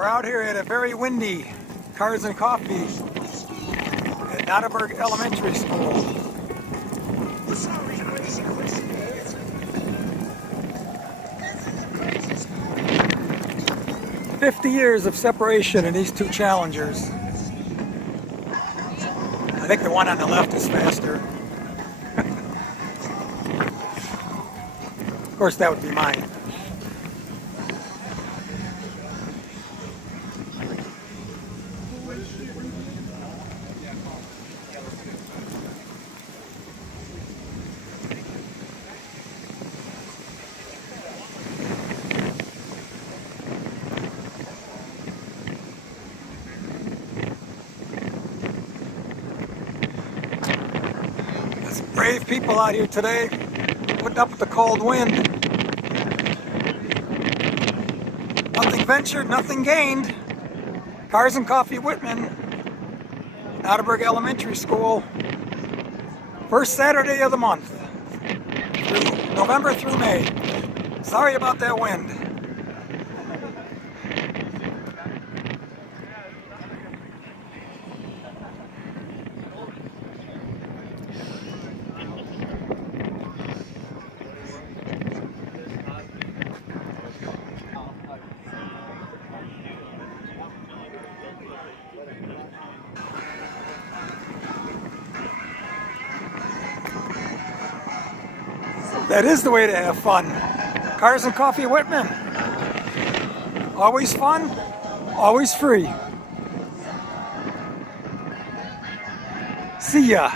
We're out here at a very windy Cars and Coffee at Nadaburg Elementary School. "50 years of separation in these two challengers." I think the one on the left is faster. Of course, that would be mine. There's brave people out here today, putting up with the cold wind. Nothing ventured, nothing gained. Cars and Coffee Whitman, Nadaburg Elementary School. First Saturday of the month, November through May. Sorry about that wind. That is the way to have fun. Cars and Coffee Whitman. Always fun, always free. See ya.